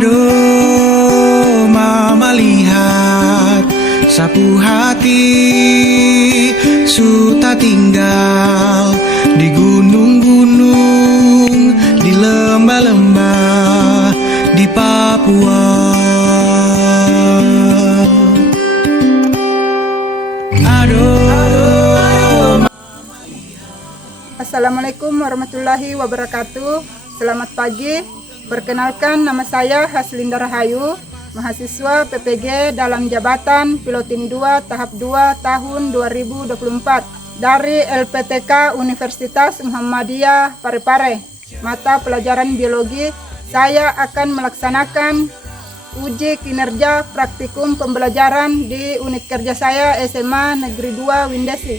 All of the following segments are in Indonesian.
Aduh, mama lihat sapu hati suta tinggal di gunung-gunung, di lembah-lembah, di Papua. Aduh. Assalamualaikum warahmatullahi wabarakatuh. Selamat pagi. Perkenalkan, nama saya Haslinda Rahayu, mahasiswa PPG dalam jabatan Pilotin 2 tahap 2 tahun 2024 dari LPTK Universitas Muhammadiyah Parepare. Mata pelajaran biologi, saya akan melaksanakan uji kinerja praktikum pembelajaran di unit kerja saya SMA Negeri 2 Windesi,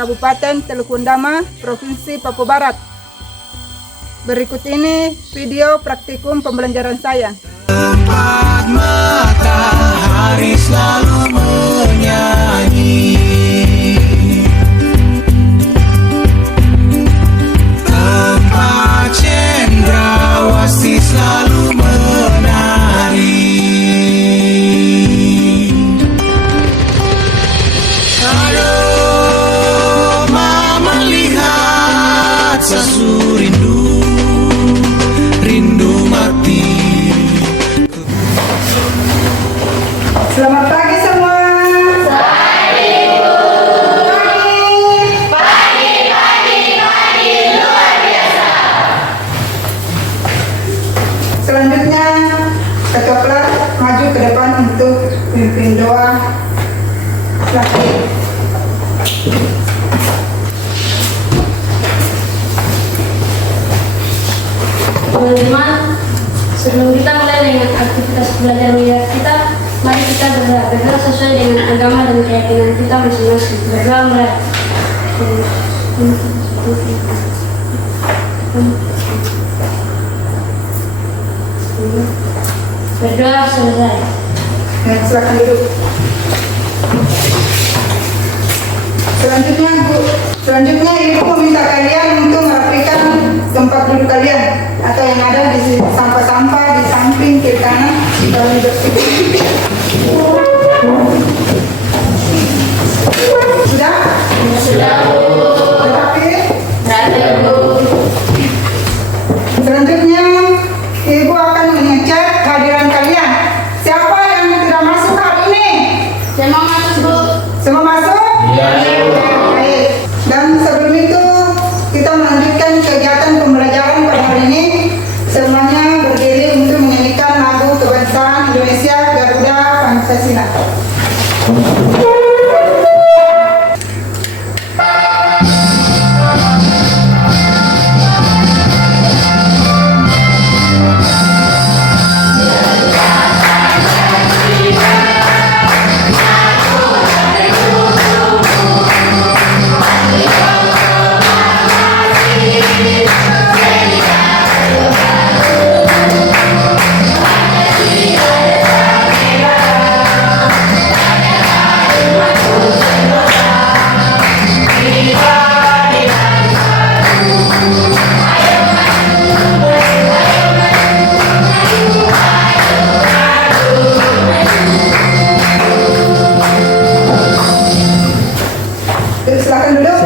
Kabupaten Teluk Undama, Provinsi Papua Barat. Berikut ini video praktikum pembelajaran saya. Tempat matahari selalu menyanyi, tempat cendrawasih selalu menari. Aduh, mama lihat sasu rindu mati. Selamat pagi semua. Pagi luar biasa. Selanjutnya ketua kelas maju ke depan untuk pimpin doa. Teman-teman, sebelum kita mulai dengan aktivitas belajar mengajar kita, mari kita berdoa sesuai dengan agama dan keyakinan kita masing-masing. Berdoa mulai. Berdoa selesai. Silakan duduk. Selanjutnya ibu meminta kalian untuk merapikan tempat duduk kalian atau yang ada di sampah-sampah di samping kiri kanan kalau dibersihkan. Sudah? Sudah, Bu. Rapi? Rapi, Bu. Selanjutnya ibu akan mengecek kehadiran kalian. Siapa yang tidak masuk hari ini? Semua masuk, Bu. Semua masuk? Iya. Baik. Dan sebelum itu kita melanjutkan kegiatan pembelajaran pada hari ini. Semuanya berdiri untuk menyanyikan lagu kebangsaan Indonesia Garuda Pancasila. Silakan duduk.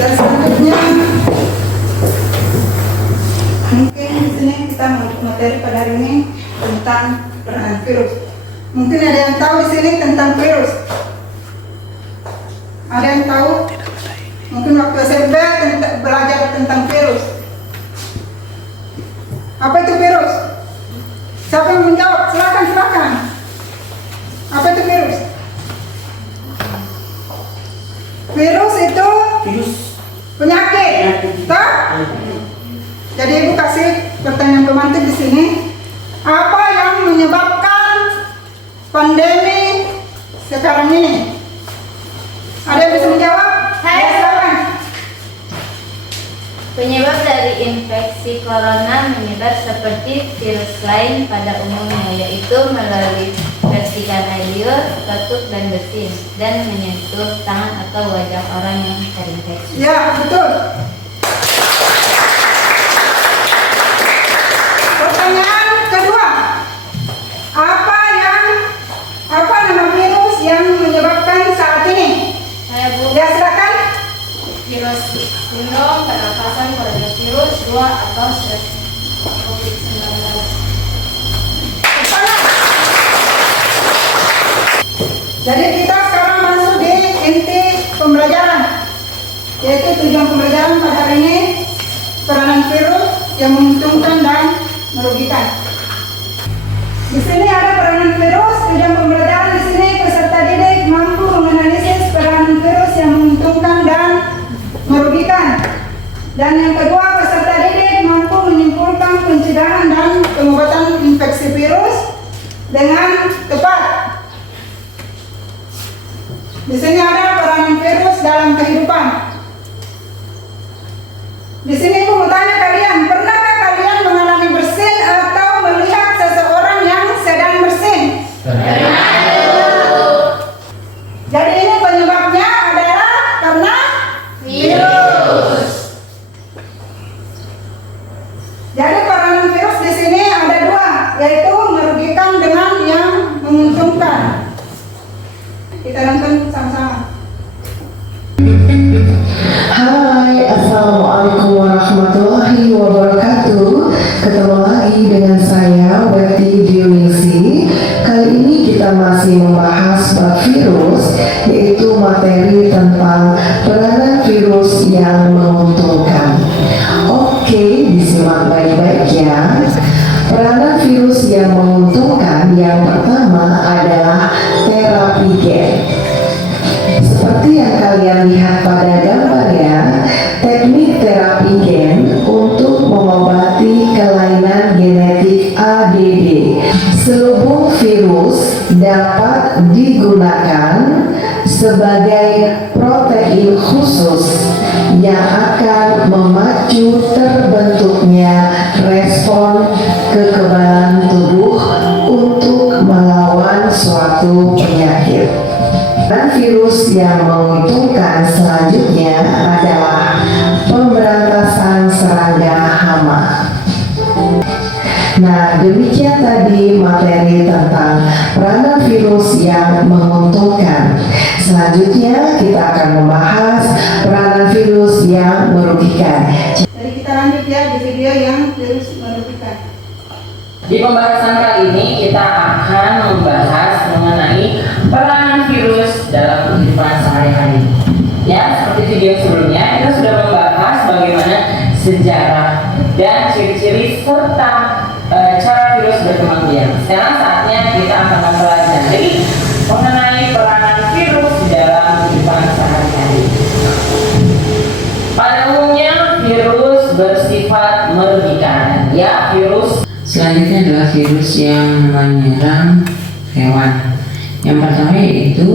Dan selanjutnya mungkin di sini kita materi pada hari ini tentang peranan virus. Mungkin ada yang tahu di sini tentang virus. Ada yang tahu? Mungkin waktu SMP belajar tentang virus. Apa itu virus? Siapa yang menjawab? Silakan. Apa itu virus? Virus itu penyakit. Toh? Jadi ibu kasih pertanyaan pemantik di sini. Apa yang menyebabkan pandemi sekarang ini? Ada yang bisa menjawab? Silakan. Penyebab dari infeksi corona menyebar seperti virus lain pada umumnya, yaitu melalui vertical liur, batuk dan bersin, dan menyentuh tangan atau wajah orang yang terinfeksi. Ya, betul. sindrom pernapasan coronavirus 2 atau SARS COVID-19. Jadi kita sekarang masuk di inti pembelajaran, yaitu tujuan pembelajaran pada hari ini, peranan virus yang menguntungkan dan merugikan. Di sini ada peranan virus. Tujuan pembelajaran di sini peserta didik mampu menganalisis peranan virus yang menguntungkan dan merugikan. Dan yang kedua, peserta didik mampu menyimpulkan pencegahan dan pengobatan infeksi virus dengan tepat. Di sini ada peranan virus dalam kehidupan. Di sini Ibu mau tanya kalian, pernahkah kalian mengalami bersin atau melihat seseorang yang sedang bersin? Jadi ini penyebabnya adalah karena virus. Jadi peranan virus di sini ada dua, yaitu merugikan dengan yang menguntungkan. Kita nonton sama-sama. Hai, Assalamualaikum warahmatullahi wabarakatuh. Ketemu lagi dengan saya, Weti Dioningsi. Kali ini kita masih membahas bab virus, yaitu materi tentang peranan virus yang menguntungkan. Oke, disimak baik-baik ya. Peranan virus yang menguntungkan yang pertama adalah terapi gen. Seperti yang kalian lihat pada gambarnya, teknik terapi gen untuk mengobati kelainan genetik ADD. Selubung virus dapat digunakan sebagai protein khusus yang akan memacu terbentuknya respon kekebalan tubuh untuk melawan suatu penyakit. Dan virus yang menguntungkan selanjutnya adalah pemberantasan serangga hama. Nah, demikian tadi materi tentang peranan virus yang menguntungkan. Selanjutnya kita akan membahas peranan virus yang merugikan. Jadi kita lanjut ya di video yang virus merugikan. Di pembahasan kali ini kita akan membahas mengenai peranan virus dalam kehidupan sehari-hari. Ya, seperti video sebelumnya kita sudah membahas bagaimana sejarah dan ciri-ciri serta cara virus berkembang biak. Sekarang saatnya kita akan mempelajari mengenai peranan virus dalam kehidupan sehari-hari. Pada umumnya virus bersifat merugikan. Ya, virus selanjutnya adalah virus yang menyerang hewan. Yang pertama yaitu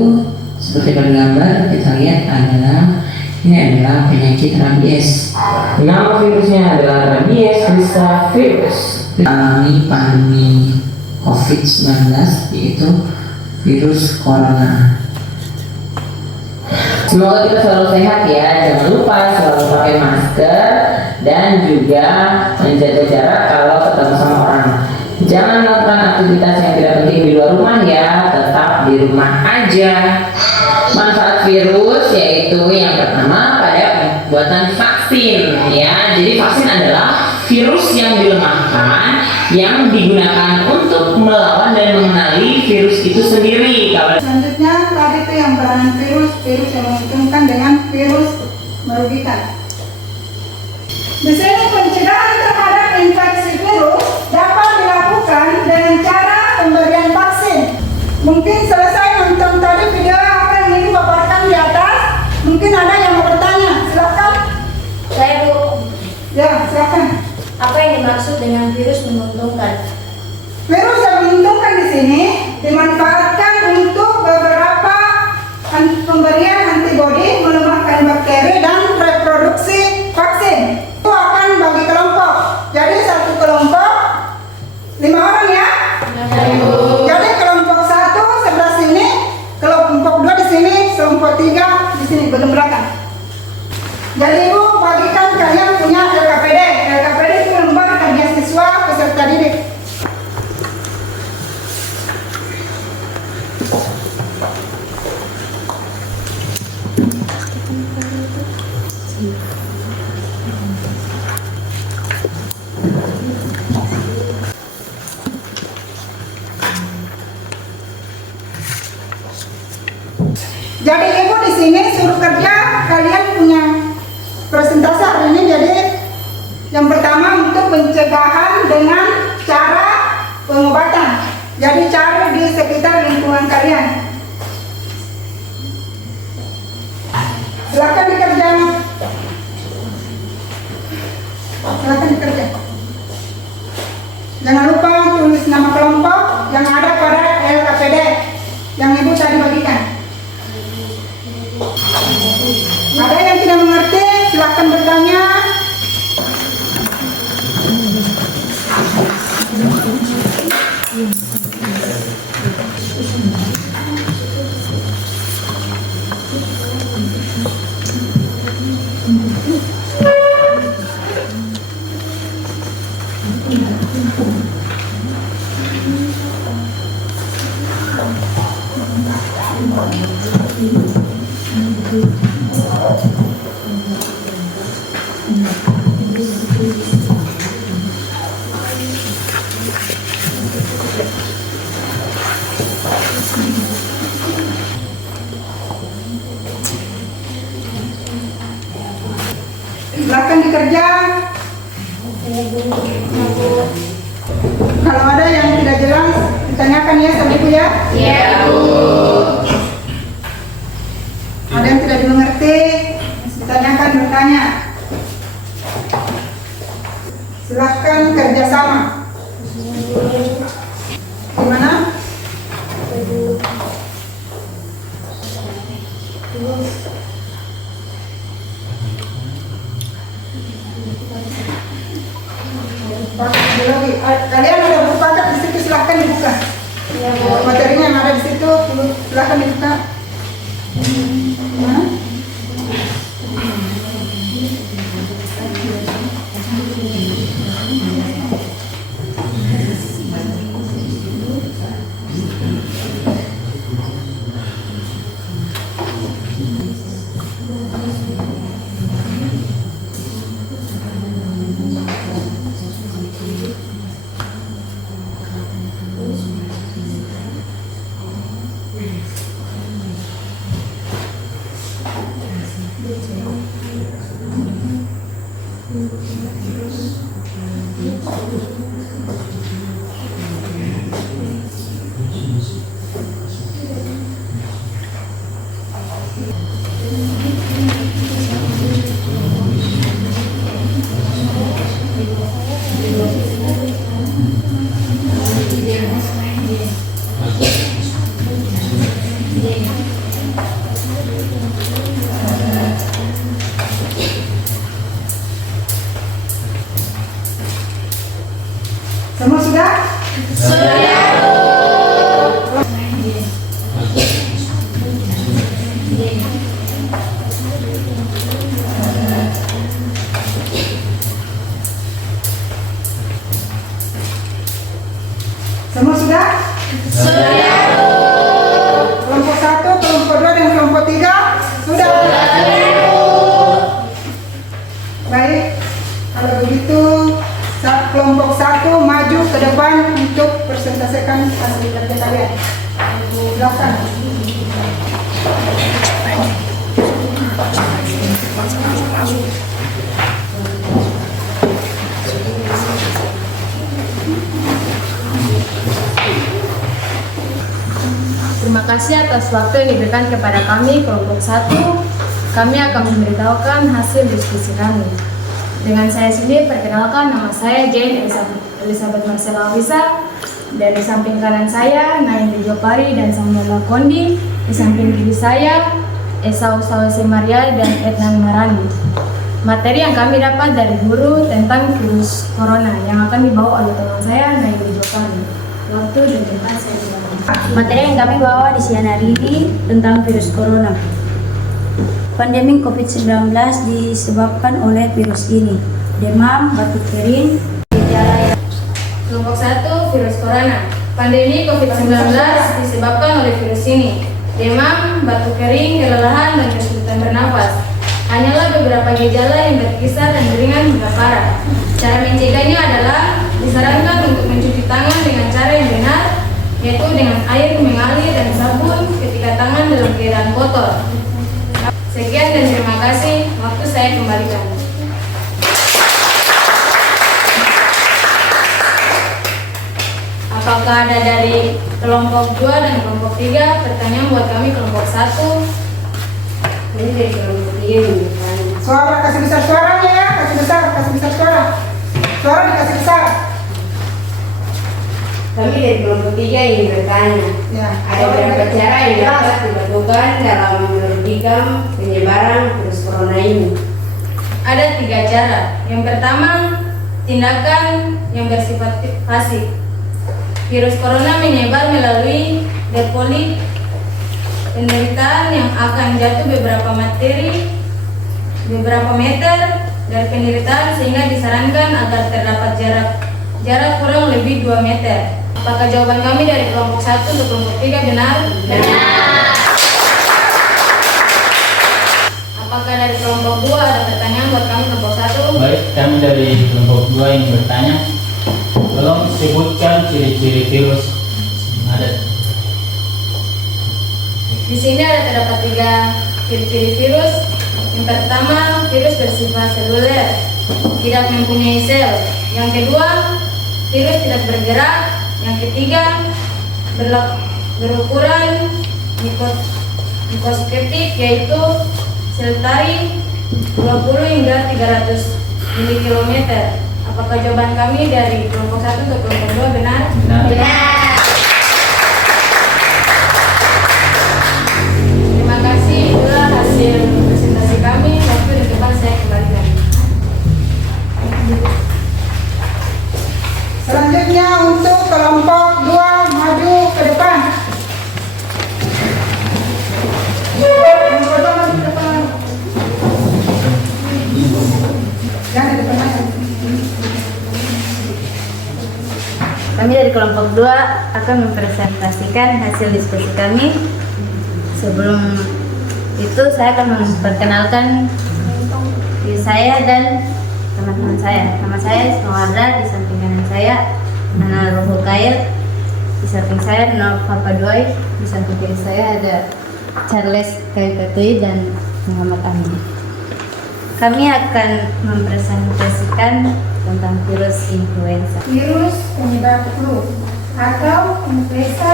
seperti pada gambar kita lihat ini adalah penyakit rabies. Nama virusnya adalah rabies virus. Alami pandemi COVID-19 yaitu virus corona. Semoga kita selalu sehat ya. Jangan lupa selalu pakai masker dan juga menjaga jarak kalau ketemu sama orang. Jangan melakukan aktivitas yang tidak penting di luar rumah ya, tetap di rumah aja. Manfaat virus yaitu yang pertama pada pembuatan vaksin ya. Jadi vaksin adalah virus yang dilemahkan yang digunakan untuk melawan dan mengenali virus itu sendiri. Selanjutnya tadi itu yang peranan virus yang menguntungkan dengan virus merugikan. Di sini pencegahan terhadap infeksi virus dapat dilakukan dengan cara pemberian vaksin. Mungkin selesai nonton tadi video apa yang ini paparkan di atas, mungkin ada yang mau bertanya, silakan. Saya Bu, Ya, silakan. apa yang dimaksud dengan virus menguntungkan? Virus yang menguntungkan di sini dimanfaatkan untuk beberapa pemberian antibodi, melemahkan bakteri dan reproduksi vaksin. Itu akan bagi kelompok. Jadi satu kelompok 5 orang ya. Jadi kelompok 1 sebelah sini, kelompok 2 di sini, kelompok 3 di sini belum belakang. Jadi Ibu bagikan kalian punya LKPD. LKPD itu lembar kajian siswa peserta didik. Jadi ibu di sini suruh kerja, kalian punya presentasi hari ini. Jadi yang pertama untuk pencegahan dengan cara pengobatan. Jadi cari di sekitar lingkungan kalian. Silakan dikerja. Silakan dikerja. Jangan lupa tulis nama kelompok yang ada pada LKPD yang ibu tadi bagikan. Ada yang tidak mengerti, silakan bertanya. Silakan dikerja. Kalau ada yang tidak jelas, ditanyakan ya sama ibu ya. Iya, Bu. Ada yang tidak dimengerti, ditanyakan, bertanya. Silakan kerjasama. Gimana? Lagi. Kalian ada buku paket di situ, silahkan dibuka. Materinya yang ada di situ, silahkan dibuka. Semua sudah? Semua sudah? Kelompok 1, kelompok 2, dan kelompok 3 sudah? Baik, kalau begitu kelompok 1 maju ke depan untuk presentasikan hasil kerja kalian. Silakan. Terima kasih atas waktu yang diberikan kepada kami, kelompok 1. Kami akan memberitahukan hasil diskusi kami. Dengan saya sendiri, perkenalkan, nama saya Jane Elizabeth Marcella Alisa. Dari samping kanan saya, Naim Jopari dan Samuel Kondi. Di samping kiri saya, Esau Sawese Maria dan Etnan Marani. Materi yang kami dapat dari guru tentang virus corona yang akan dibawa oleh teman saya, Naim Jopari. Waktu dan tempat saya silakan. Materi yang kami bawa di siang hari ini tentang virus corona. Pandemi COVID-19 disebabkan oleh virus ini. Demam, batuk kering, gejala yang... Kelompok 1, virus corona. Pandemi COVID-19 disebabkan oleh virus ini. Demam, batuk kering, kelelahan, dan kesulitan bernapas. hanyalah beberapa gejala yang berkisar dan ringan hingga parah. Cara mencegahnya adalah disarankan untuk mencuci tangan dengan cara yang benar, yaitu dengan air mengalir dan sabun ketika tangan dalam keadaan kotor. Sekian dan terima kasih. Waktu saya kembalikan. Apakah ada dari kelompok 2 dan kelompok 3? Pertanyaan buat kami kelompok 1. Ini dari kelompok 3. Suara, kasih besar suaranya ya, kasih besar suara. Suara dikasih besar. Kami dari kelompok 3 ingin bertanya, Ya. ada beberapa cara yang dapat dilakukan dalam meredam penyebaran virus corona ini. Ada 3 cara. Yang pertama, tindakan yang bersifat pasif. Virus corona menyebar melalui droplet penderitaan yang akan jatuh beberapa meter dari penderitaan, sehingga disarankan agar terdapat jarak kurang lebih 2 meter. Apakah jawaban kami dari kelompok 1 untuk kelompok 3 benar? Benar. Apakah dari kelompok 2 ada pertanyaan buat kami kelompok 1? Baik, kami dari kelompok 2 yang bertanya, tolong sebutkan ciri-ciri virus ada. Di sini terdapat 3 ciri-ciri virus. Yang pertama, virus bersifat seluler, tidak mempunyai sel. Yang kedua, virus tidak bergerak. Yang ketiga, berukuran mikroskopik, yaitu sel taring 20 hingga 300 mg. Apakah jawaban kami dari kelompok 1 untuk kelompok 2 benar? Benar. Terima kasih, itulah hasil presentasi kami. Waktu di depan saya kembalikan. Selanjutnya untuk kelompok 2 maju ke depan. Yang di depan aja. Kami dari kelompok 2 akan mempresentasikan hasil diskusi kami. Sebelum itu saya akan memperkenalkan diri saya dan teman-teman saya. Nama saya Ismawarda, di samping kanan saya Nana Rohokail, di samping saya Nov Papadoy, di samping kiri saya ada Charles Kayukatui dan Muhammad Amin. Kami akan mempresentasikan tentang virus influenza. Virus penyebab flu atau influenza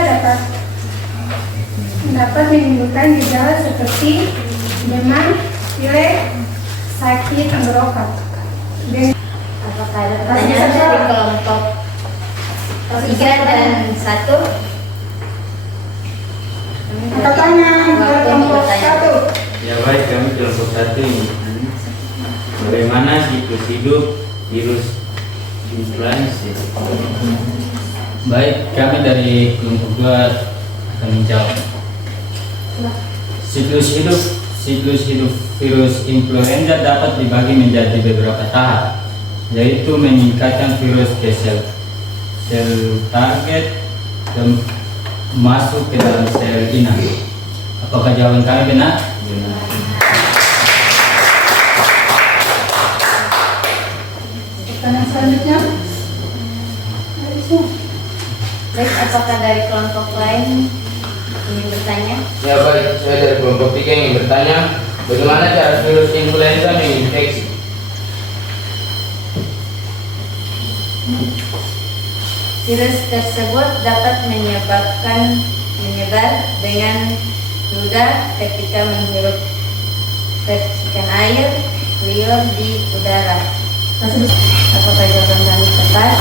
dapat menimbulkan gejala seperti demam, pilek, sakit tenggorokan. Apakah ada pertanyaan dari kelompok 3 dan 1? Angkat tangan dari kelompok 1. Ya baik, kami kelompok 1 ini. Bagaimana siklus hidup virus influenza? Baik, kami dari kelompok 2 akan menjawab. Siklus hidup virus influenza dapat dibagi menjadi beberapa tahap, yaitu meningkatkan virus ke sel target dan masuk ke dalam sel inang. Apakah jawaban kami benar? Benar. Pertanyaan selanjutnya. Baik, apakah dari kelompok lain ingin bertanya? Ya baik, saya dari kelompok 3 yang bertanya, bagaimana cara virus influenza menginfeksi? Virus tersebut dapat menyebar dengan mudah ketika menghirup percikan air liur di udara. Apakah jawaban kami tepat?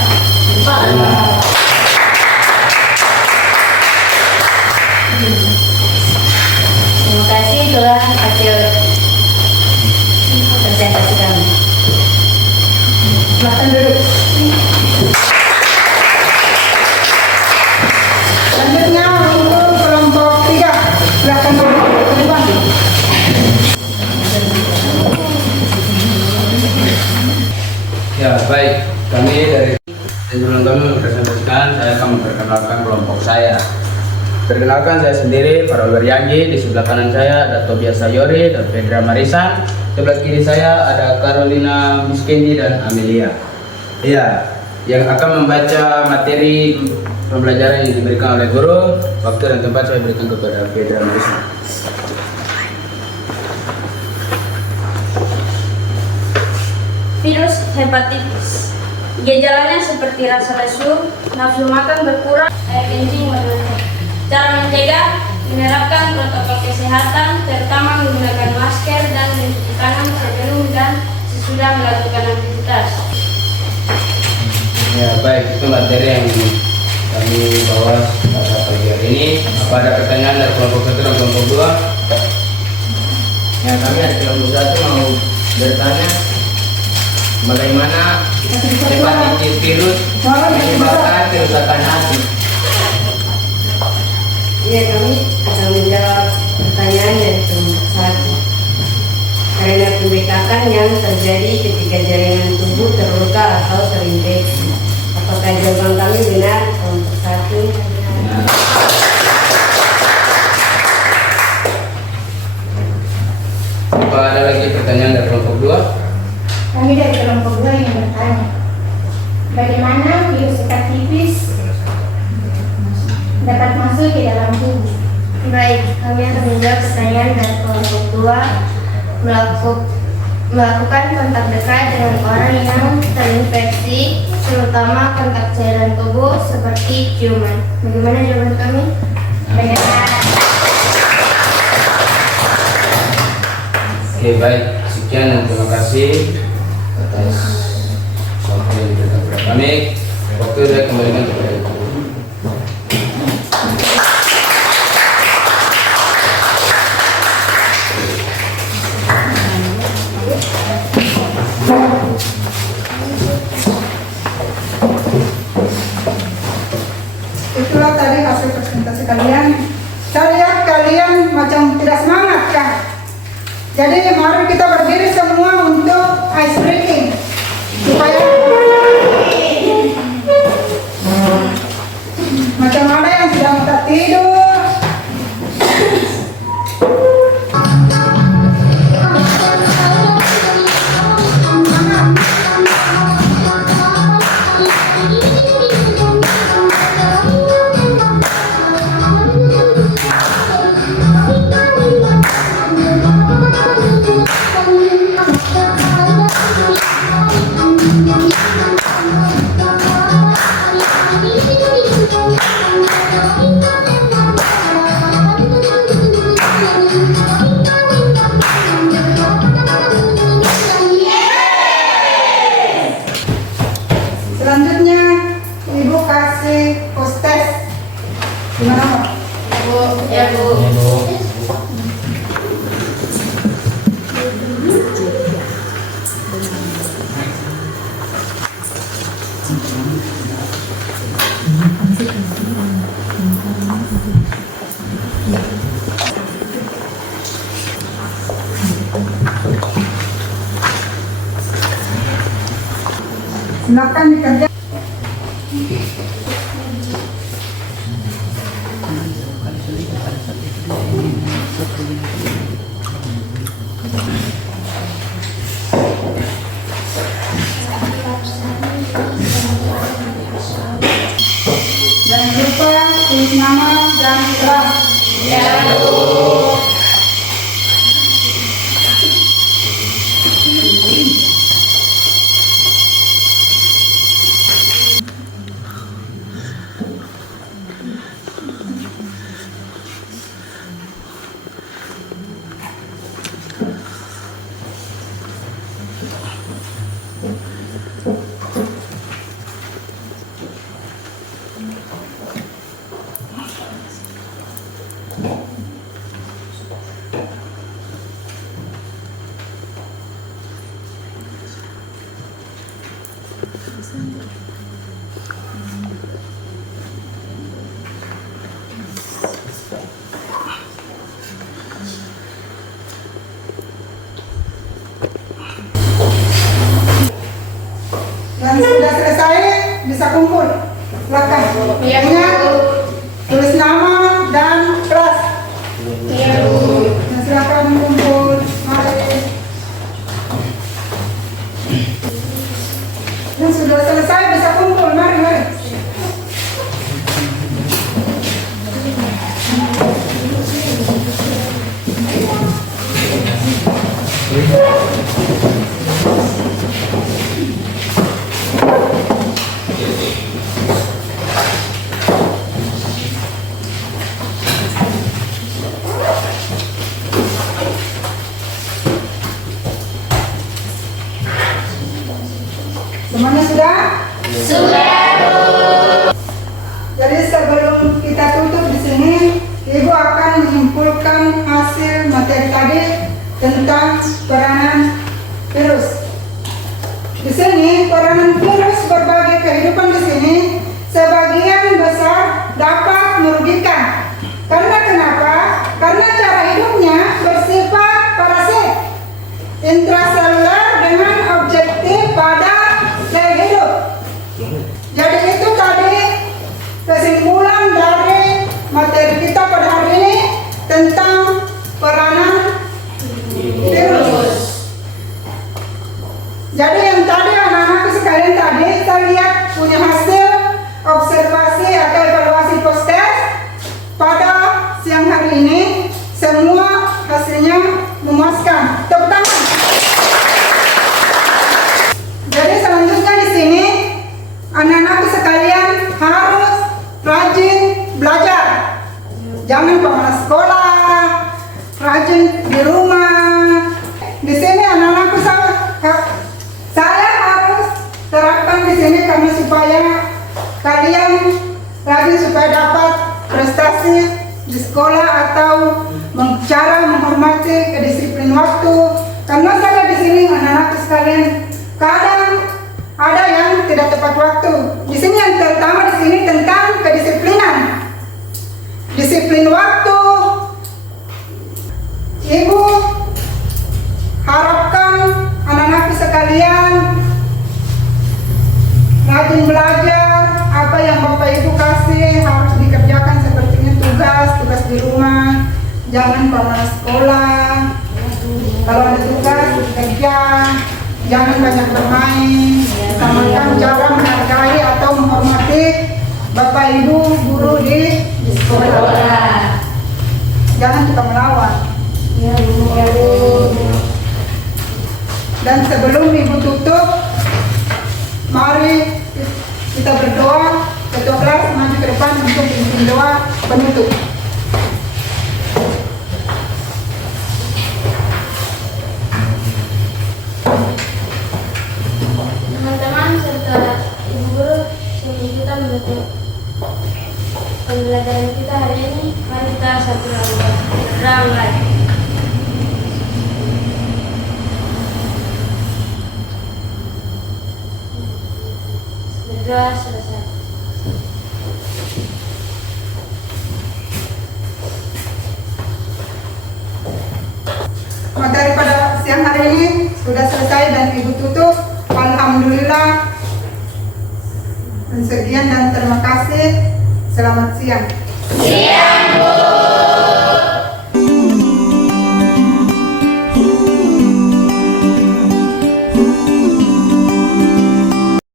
Terima kasih, itulah hasil presentasi kami. Silakan duduk. Selanjutnya untuk kelompok 3. Silakan duduk ke depan. Ya baik, kami dari sebelum kami mempresentasikan, saya akan memperkenalkan kelompok saya. Perkenalkan, saya sendiri Farol Beryanggi. Di sebelah kanan saya ada Tobias Sayori dan Pedra Marisan. Sebelah kiri saya ada Carolina, Miss Candy, dan Amelia. Iya, yang akan membaca materi pembelajaran yang diberikan oleh guru. Waktu dan tempat saya berikan kepada Fedra Marisa. Virus hepatitis. Gejalanya seperti rasa lesu, nafsu makan berkurang, air kencing berlebih. Cara mencegah, menerapkan protokol kesehatan, terutama menggunakan masker dan mencuci tangan sebelum dan sesudah melakukan aktivitas. Ya baik, itu materi yang kami bawa pada pagi hari ini. Apa ada pertanyaan dari kelompok 1 dan kelompok 2? Ya, kami dari kelompok 1 mau bertanya bagaimana hepatitis virus menyebabkan kerusakan hati. Iya, kami akan menjawab pertanyaan dari kelompok 1. Karena pembekakan yang terjadi ketika jaringan tubuh terluka atau terinfeksi. Apakah jawaban kami benar kelompok 1? Apa ada lagi pertanyaan dari kelompok 2? Kami dari kelompok 2 yang bertanya, bagaimana virus hepatitis dapat masuk ke dalam tubuh? Baik, kami akan menjawab pertanyaan dari kelompok 2. Melakukan kontak dekat dengan orang yang terinfeksi, terutama kontak cairan tubuh seperti ciuman. Bagaimana jawaban kami? Benar. Oke baik, sekian dan terima kasih atas waktu yang diberikan kepada kami. Waktu saya kembalikan kepada Ibu. Itulah tadi hasil presentasi kalian. Saya lihat kalian macam tidak semangat kan? Jadi mari kita berdiri semua untuk ice breaking supaya macam ada yang sedang tak tidur. Selanjutnya Ibu kasih postes. Gimana Pak? Bu, ya Bu. Silakan dikerja. Jangan lupa tulis nama dan kelas. Ya, Bu. Dan sudah selesai bisa kumpul. Silakan. Iya, Bu. Ingat, tulis nama dan kelas. Iya, Bu. Nah, silakan kumpul. Mari. Semuanya sudah? Jadi sebelum kita tutup di sini, Ibu akan menyimpulkan hasil materi tadi tentang peranan virus. Di sini peranan virus berbagai kehidupan di sini sebagian besar dapat merugikan. Karena kenapa? Karena cara hidupnya bersifat parasit intraseluler dengan objektif pada sel hidup. Jadi itu tadi kesimpulan dari materi kita pada hari ini tentang peranan virus. Jadi yang tadi anak-anak sekalian tadi saya lihat punya hasil observasi atau evaluasi post-test pada siang hari ini, semua hasilnya memuaskan. Tepuk tangan. Jadi selanjutnya di sini anak-anak sekalian harus rajin belajar. Jangan pemalas sekolah, rajin di rumah. Di sini anak-anak saya harus terapkan di sini karena supaya kalian rajin supaya dapat prestasi di sekolah atau cara menghormati kedisiplin waktu. Karena saya di sini anak-anak sekalian kadang ada yang tidak tepat waktu. Di sini yang terutama di sini tentang kedisiplinan, disiplin waktu. Ibu harapkan anak-anak sekalian rajin belajar. Apa yang Bapak Ibu kasih harus dikerjakan sepertinya tugas di rumah. Jangan pemalas sekolah. Kalau ada tugas kerja. Jangan banyak bermain, utamakan cara menghargai atau menghormati Bapak Ibu guru di sekolah. Jangan suka melawan. Dan sebelum Ibu tutup, mari kita berdoa. Ketua kelas maju ke depan untuk memimpin doa penutup. Teman-teman serta ibu guru sebelum kita menutup pembelajaran kita hari ini, mari kita satu round lagi. Berdoa selesai. Materi pada siang hari ini sudah selesai dan Ibu tutup. Alhamdulillah. Sekian dan terima kasih. Selamat siang.